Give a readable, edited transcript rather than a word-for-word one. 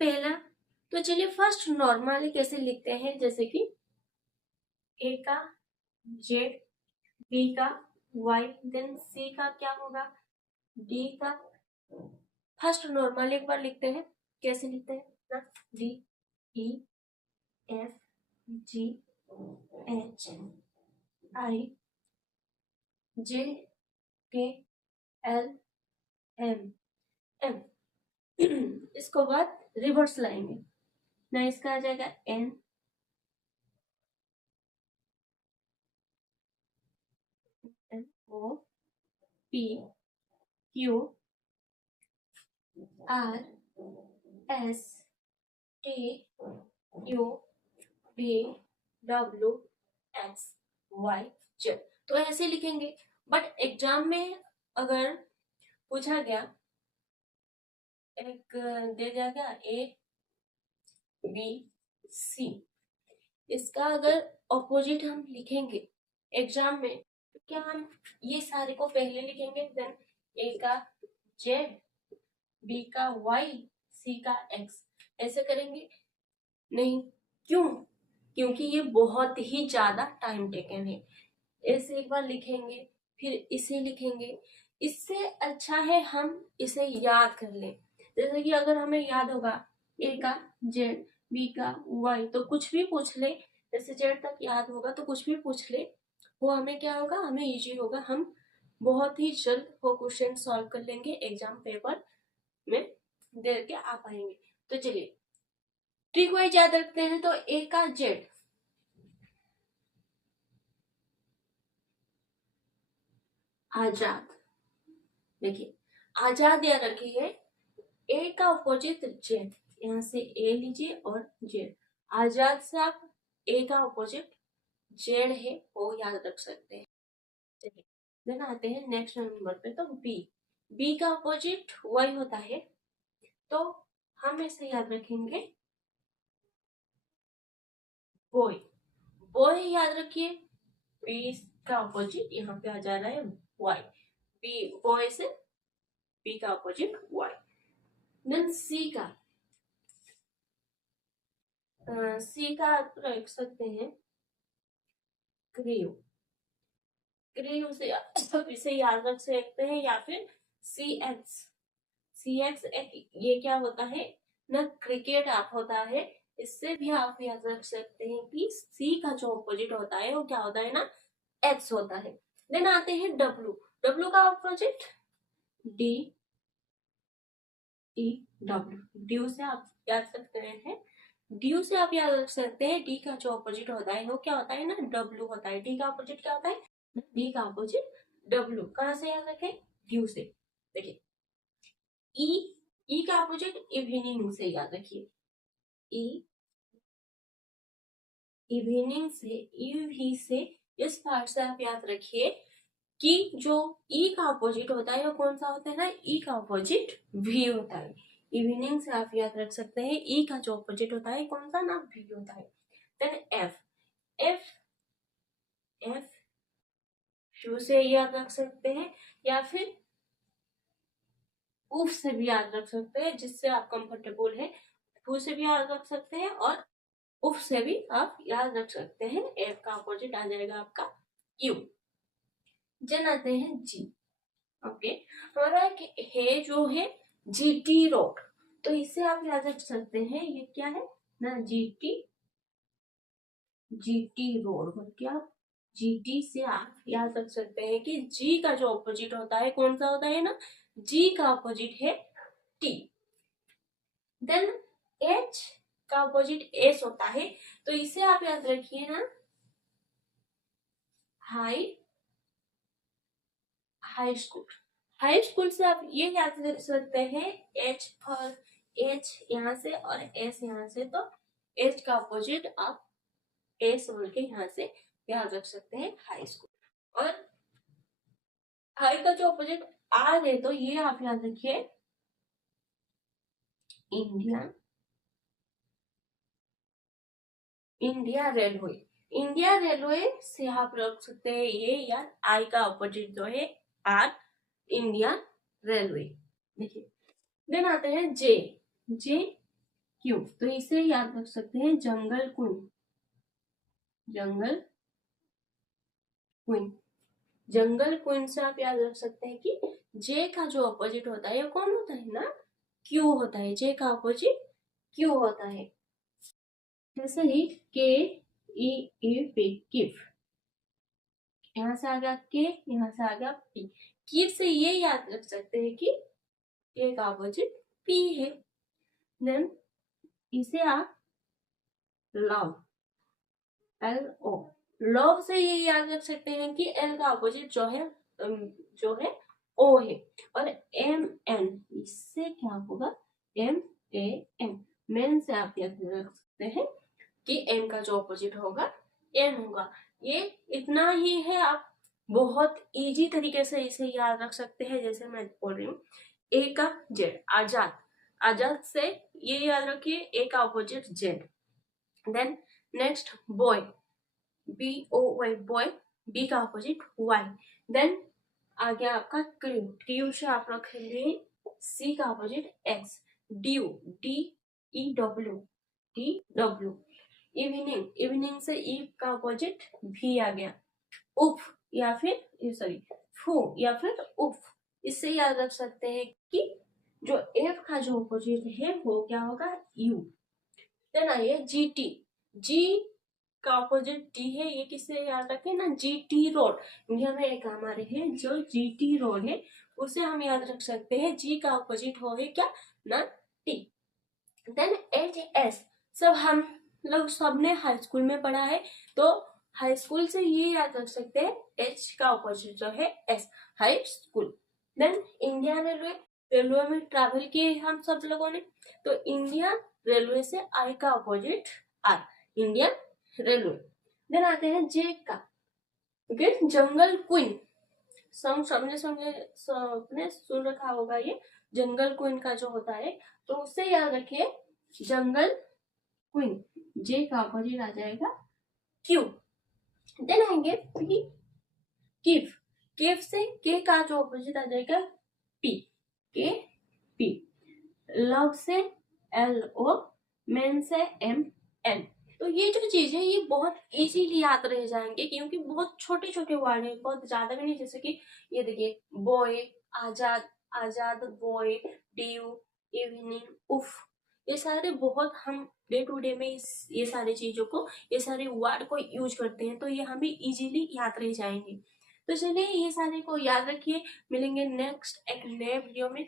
पहला, तो चलिए फर्स्ट नॉर्मली कैसे लिखते हैं, जैसे कि ए का जेड, बी का वाई, देन सी का क्या होगा, डी का। फर्स्ट नॉर्मल एक बार लिखते हैं, कैसे लिखते हैं, D E F G H I J K L M M. इसको बाद रिवर्स लाएंगे ना, इसका आ जाएगा N N O P Q R S T U V W X Y Z. तो ऐसे लिखेंगे। बट एग्जाम में अगर पूछा गया, एक दे दिया गया ए बी सी, इसका अगर ऑपोजिट हम लिखेंगे एग्जाम में, तो क्या हम ये सारे को पहले लिखेंगे, देन ए का जेड, बी का वाई, सी का एक्स, ऐसे करेंगे? नहीं। क्यों? क्योंकि ये बहुत ही ज्यादा टाइम टेकन है। ऐसे एक बार लिखेंगे, फिर इसे लिखेंगे। इससे अच्छा है हम इसे याद कर लें। जैसे कि अगर हमें याद होगा ए का जेड, बी का वाई, तो कुछ भी पूछ ले, जैसे जेड तक याद होगा तो कुछ भी पूछ ले, वो हमें क्या होगा, हमें इजी होगा। हम बहुत ही जल्द वो क्वेश्चन सॉल्व कर लेंगे, एग्जाम पेपर में दे के आ पाएंगे। तो चलिए ट्रिक वाइज याद रखते हैं। तो ए का जेड, आजाद। देखिए आजाद याद रखिए, ए का ऑपोजिट जेड, यहाँ से ए लीजिए और जेड। आजाद से आप ए का ऑपोजिट जेड है वो याद रख सकते हैं। चलिए देन आते हैं नेक्स्ट नंबर पे। तो बी, बी का ऑपोजिट वाई होता है, तो हम इसे याद रखेंगे बॉय। बॉय याद रखिए, बी का ऑपोजिट यहाँ पे आ जा रहा है वाई, बी बॉय से बी का ऑपोजिट वाई। देन सी का, सी का आप रख सकते हैं क्रियो। क्रियो से इसे याद रख सकते हैं, या फिर सी एक्स। सी एक्स ये क्या होता है ना, क्रिकेट आप होता है। इससे भी आप याद रख सकते हैं कि सी का जो ऑपोजिट होता है वो क्या होता है ना, एक्स होता है। देन आते हैं डब्लू। डब्लू का opposite D D W. Due से आप याद सकते हैं, ड्यू से आप याद रख सकते हैं डी का जो ऑपोजिट होता है वो क्या होता है ना, डब्ल्यू होता है। डी का ऑपोजिट क्या होता है, डी का ऑपोजिट डब्ल्यू। कहाँ से याद रखें, ड्यू से। देखिए ई, ई का ऑपोजिट इवनिंग से याद रखिए, ई इवनिंग से, ईवी से, इस पार्ट से आप याद रखिए कि जो ई का ऑपोजिट होता है वो कौन सा होता है ना, ई का ऑपोजिट वी होता है। इवनिंग से आप याद रख सकते हैं ई का जो ऑपोजिट होता है कौन सा ना, वी होता है। देन एफ, एफ एफ शू से याद रख सकते हैं, या फिर उफ से भी याद रख सकते हैं, जिससे आप कंफर्टेबल है। फू से भी याद रख सकते हैं और उफ से भी आप याद रख सकते हैं। एफ का अपोजिट आ जाएगा आपका यू। जन आते हैं जी। ओके, हमारा है जो है जीटी रोड, तो इसे आप याद रख सकते हैं, ये क्या है ना, जीटी, जीटी रोड। क्या, जीटी से आप याद रख सकते हैं कि जी का जो ऑपोजिट होता है कौन सा होता है ना, जी का ऑपोजिट है टी। देन एच का ऑपोजिट एस होता है, तो इसे आप याद रखिए ना, high, high school. High school से आप ये याद रख सकते हैं, एच और एच यहाँ से और एस यहाँ से, तो एच का ऑपोजिट आप एस बोल के यहाँ से याद रख सकते हैं, हाई स्कूल। और हाई का जो ऑपोजिट आर है, तो ये आप याद रखिए India, India railway. India railway से आप रख सकते हैं ये, या आई का ऑपोजिट जो है आर, इंडिया रेलवे। देखिए देन आते हैं जे। जे क्यू, तो इसे याद रख सकते हैं जंगल क्वीन। जंगल क्वीन, जंगल क्वीन से आप याद रख सकते हैं कि जे का जो अपोजिट होता है कौन होता है ना, क्यू होता है। जे का अपोजिट क्यू होता है। जैसे ही के ई ई पी, किफ, यहाँ से आ गया के, यहाँ से आ गया पी। किफ से ये याद रख सकते हैं कि के का अपोजिट पी है। देन इसे आप लव, एल ओ, लव से ये याद रख सकते हैं कि एल का अपोजिट जो है ओ है। और एम एन, इससे क्या होगा, एम ए एन, मैन से आप याद रख सकते हैं कि एम का जो अपोजिट होगा एन होगा। ये इतना ही है, आप बहुत इजी तरीके से इसे याद रख सकते हैं। जैसे मैं बोल रही हूँ ए का जेड, आजाद, आजाद से ये याद रखिए ए का opposite Z. Then next boy, B O Y, boy, B का अपोजिट वाई। देन आ गया आपका क्रू, क्रू से आप रखेंगे सी का opposite X. Dew, D E W, D W. Evening, evening से ई का अपोजिट भी आ गया। उफ या फिर सॉरी फू या फिर उफ, इससे याद रख सकते हैं कि जो एफ का जो अपोजिट है वो क्या होगा, यू। देन आइए जी टी, जी का अपोजिट टी है, ये किससे याद रखें ना, जी टी रोड। इंडिया में एक हमारे है जो जी टी रोड है, उसे हम याद रख सकते हैं। जी का अपोजिट हो है क्या ना, टी। देन एच एस, सब हम लोग सबने हाई स्कूल में पढ़ा है, तो हाई स्कूल से ये याद रख सकते हैं एच का अपोजिट जो है S, high school. Then Indian railway, railway में ट्रैवल किए हम सब लोगों ने, तो इंडियन रेलवे से आई का opposite R, Indian railway. Then आते हैं जे का, ओके, जंगल क्वीन, सबने सुन रखा होगा ये जंगल क्वीन का जो होता है, तो उससे याद रखिए जंगल क्वीन, जे का अपोजिट आ जाएगा क्यू। देन आएंगे पी, किफ, किफ से के का जो अपोजिट आ जाएगा पी, के पी। लव से एल ओ, मैन से एम एन। तो ये जो चीज है ये बहुत इजीली याद रह जाएंगे, क्योंकि बहुत छोटे छोटे वर्ड है, बहुत ज्यादा भी नहीं। जैसे कि ये देखिए बॉय, आजाद, आजाद बॉय, ड्यू, इवनिंग, उफ, ये सारे बहुत हम डे टू डे में ये सारी चीजों को, ये सारे वर्ड को यूज करते हैं, तो ये हमें इजीली याद रह जाएंगे। तो चलिए ये सारे को याद रखिए, मिलेंगे नेक्स्ट एक नए वीडियो में।